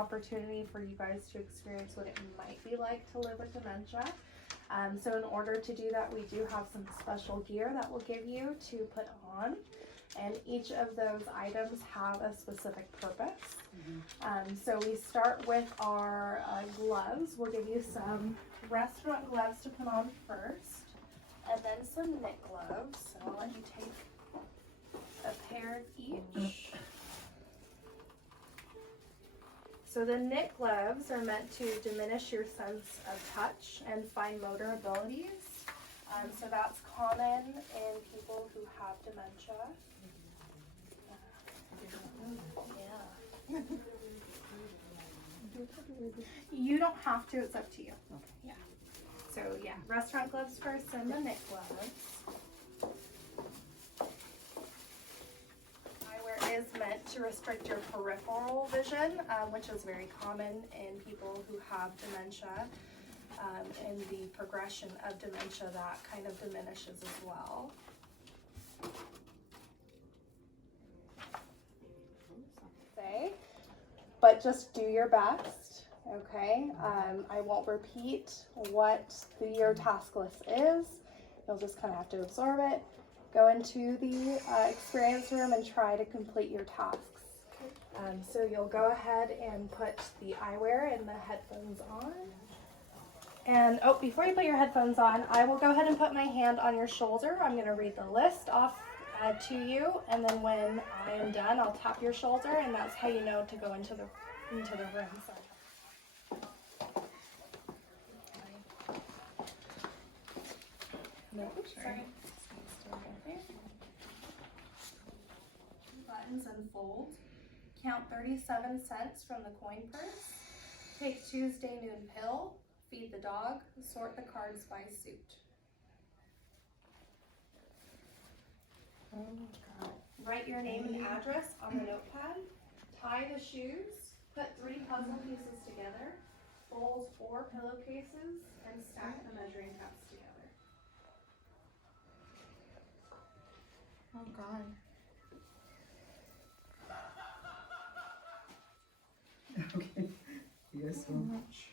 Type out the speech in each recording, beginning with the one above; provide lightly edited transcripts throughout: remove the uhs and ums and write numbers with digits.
opportunity for you guys to experience what it might be like to live with dementia. So in order to do that, we do have some special gear that we'll give you to put on, and each of those items have a specific purpose. So we start with our gloves. We'll give you some restaurant gloves to put on first, and then some knit gloves. So I'll let you take a pair of each. So the knit gloves are meant to diminish your sense of touch and fine motor abilities. So that's common in people who have dementia. Yeah. You don't have to, it's up to you. Okay. Yeah. So yeah, restaurant gloves first and the knit gloves. Eyewear is meant to restrict your peripheral vision, which is very common in people who have dementia. And the progression of dementia, that kind of diminishes as well. But just do your best, okay? I won't repeat what your task list is. You'll just kind of have to absorb it. Go into the experience room and try to complete your tasks. So you'll go ahead and put the eyewear and the headphones on. And oh, before you put your headphones on, I will go ahead and put my hand on your shoulder. I'm going to read the list off to you, and then when I am done, I'll tap your shoulder, and that's how you know to go into the room. No, sorry. Buttons unfold. Count 37 cents from the coin purse. Take Tuesday noon pill. Feed the dog. Sort the cards by suit. Oh God. Write your name and address on the notepad. Tie the shoes. Put 3 puzzle pieces together. Fold 4 pillowcases and stack the measuring cups together. Oh God. Okay. Yes. I'm not sure.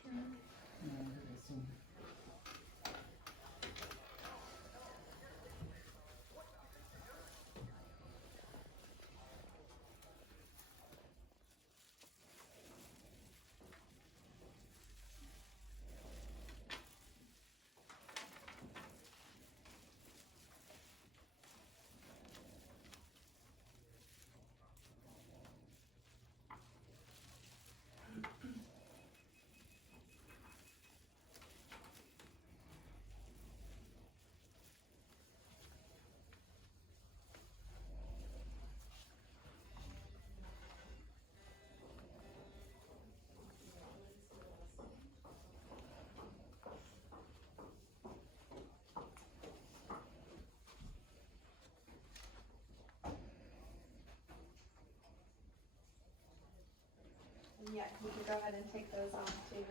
Yeah, you can go ahead and take those off too.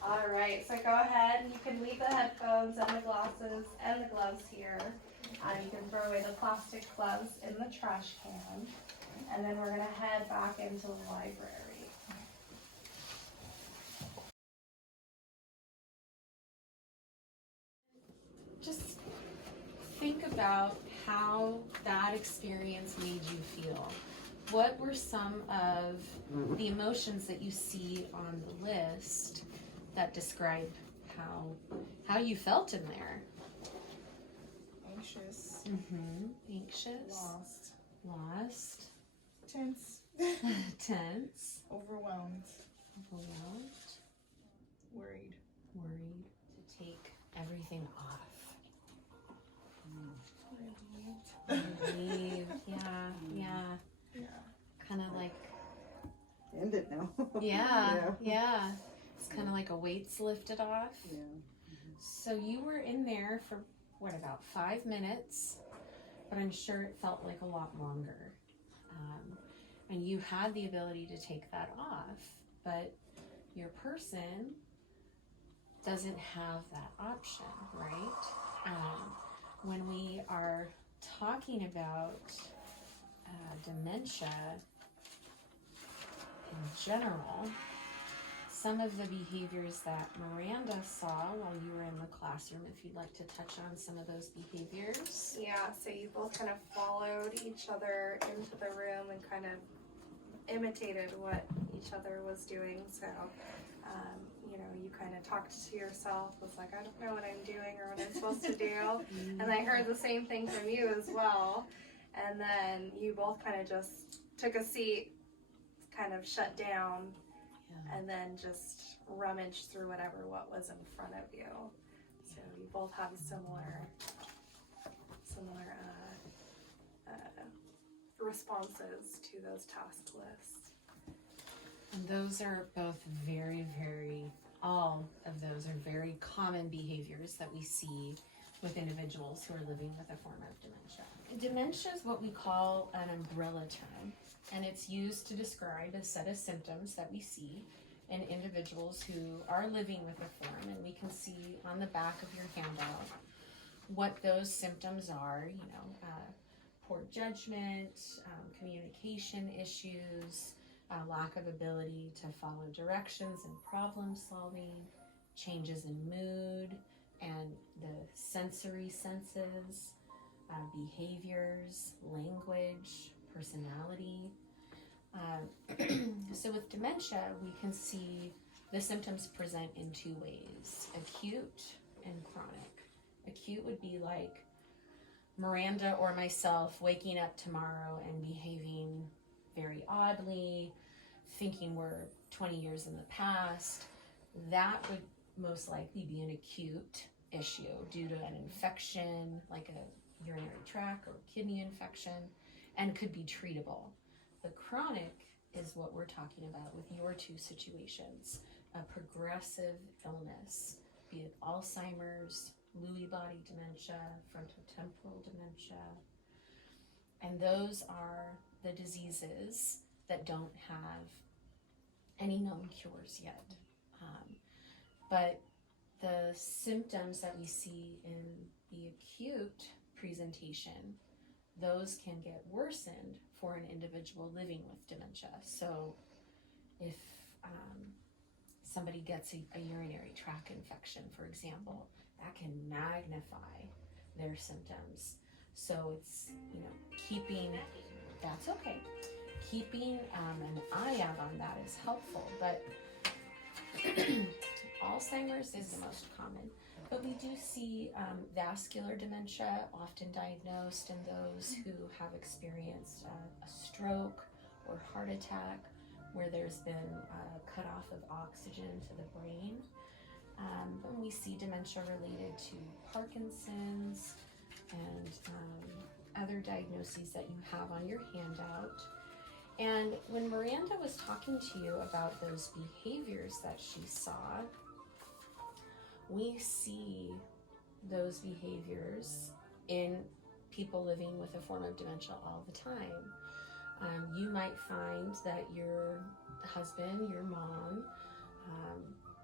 All right, so go ahead. You can leave the headphones and the glasses and the gloves here. You can throw away the plastic gloves in the trash can. And then we're gonna head back into the library. Just think about how that experience made you feel. What were some of the emotions that you see on the list that describe how you felt in there? Anxious. Anxious. Lost. Tense. Tense. Overwhelmed. Worried. To take everything off. Relieved. Yeah. Kind of like. End it now. Yeah. It's kind of like a weight's lifted off. Yeah. So you were in there for what, about 5 minutes, but I'm sure it felt like a lot longer. And you had the ability to take that off, but your person doesn't have that option, right? When we are talking about dementia, in general, some of the behaviors that Miranda saw while you were in the classroom, if you'd like to touch on some of those behaviors. Yeah, so you both kind of followed each other into the room and kind of imitated what each other was doing. So, you kind of talked to yourself, was like, I don't know what I'm doing or what I'm supposed to do. And I heard the same thing from you as well. And then you both kind of just took a seat, kind of shut down, and then just rummaged through what was in front of you. So you both have similar responses to those task lists. And those are both all of those are very common behaviors that we see with individuals who are living with a form of dementia. Dementia is what we call an umbrella term, and it's used to describe a set of symptoms that we see in individuals who are living with a form, and we can see on the back of your handout what those symptoms are, poor judgment, communication issues, lack of ability to follow directions and problem solving, changes in mood and the sensory senses, behaviors, language, personality. So with dementia, we can see the symptoms present in two ways, acute and chronic. Acute would be like Miranda or myself waking up tomorrow and behaving very oddly, thinking we're 20 years in the past. That would most likely be an acute issue due to an infection, like a urinary tract or kidney infection, and could be treatable. The chronic is what we're talking about with your two situations, a progressive illness, be it Alzheimer's, Lewy body dementia, frontotemporal dementia, and those are the diseases that don't have any known cures yet. But the symptoms that we see in the acute presentation, those can get worsened for an individual living with dementia. So if somebody gets a urinary tract infection, for example, that can magnify their symptoms. So it's, keeping an eye out on that is helpful. But Alzheimer's is the most common. But we do see vascular dementia often diagnosed in those who have experienced a stroke or heart attack, where there's been a cutoff of oxygen to the brain. And we see dementia related to Parkinson's and other diagnoses that you have on your handout. And when Miranda was talking to you about those behaviors that she saw, we see those behaviors in people living with a form of dementia all the time. You might find that your husband, your mom,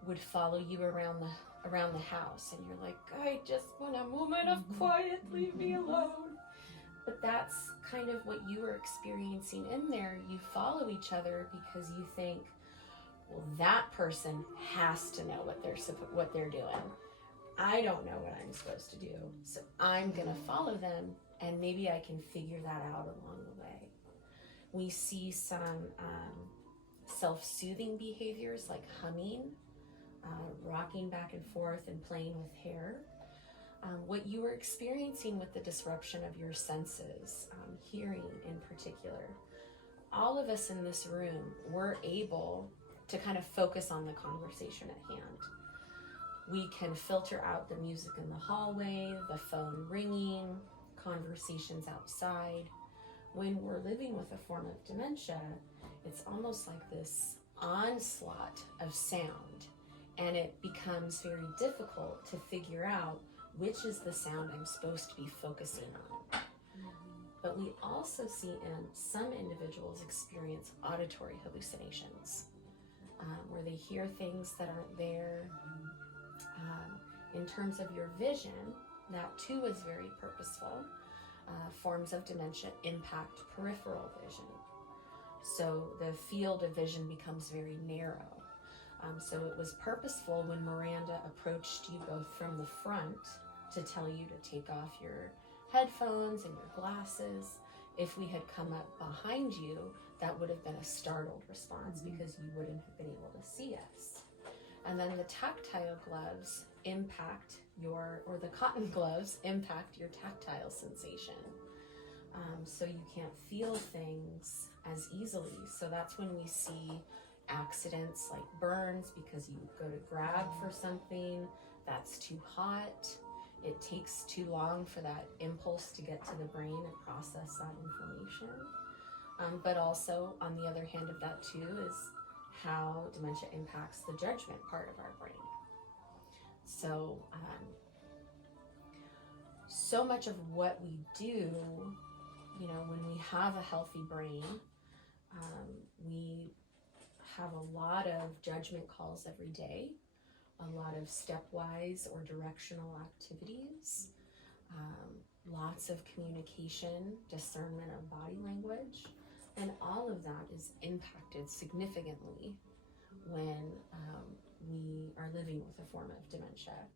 would follow you around the house, and you're like, I just want a moment of quiet, leave me alone. But that's kind of what you were experiencing in there. You follow each other because you think, well, that person has to know what they're doing. I don't know what I'm supposed to do, so I'm gonna follow them, and maybe I can figure that out along the way. We see some self-soothing behaviors like humming, rocking back and forth and playing with hair. What you were experiencing with the disruption of your senses, hearing in particular, all of us in this room were able to kind of focus on the conversation at hand. We can filter out the music in the hallway, the phone ringing, conversations outside. When we're living with a form of dementia, it's almost like this onslaught of sound, and it becomes very difficult to figure out which is the sound I'm supposed to be focusing on. But we also see in some individuals experience auditory hallucinations, where they hear things that aren't there. In terms of your vision, that too is very purposeful. Forms of dementia impact peripheral vision. So the field of vision becomes very narrow. So it was purposeful when Miranda approached you both from the front to tell you to take off your headphones and your glasses. If we had come up behind you, that would have been a startled response because you wouldn't have been able to see us. And then the tactile gloves impact or the cotton gloves impact your tactile sensation. So you can't feel things as easily. So that's when we see accidents like burns because you go to grab for something that's too hot. It takes too long for that impulse to get to the brain and process that information. But also, on the other hand of that too, is how dementia impacts the judgment part of our brain. So, so much of what we do, when we have a healthy brain, we have a lot of judgment calls every day, a lot of stepwise or directional activities, lots of communication, discernment of body language, and all of that is impacted significantly when we are living with a form of dementia.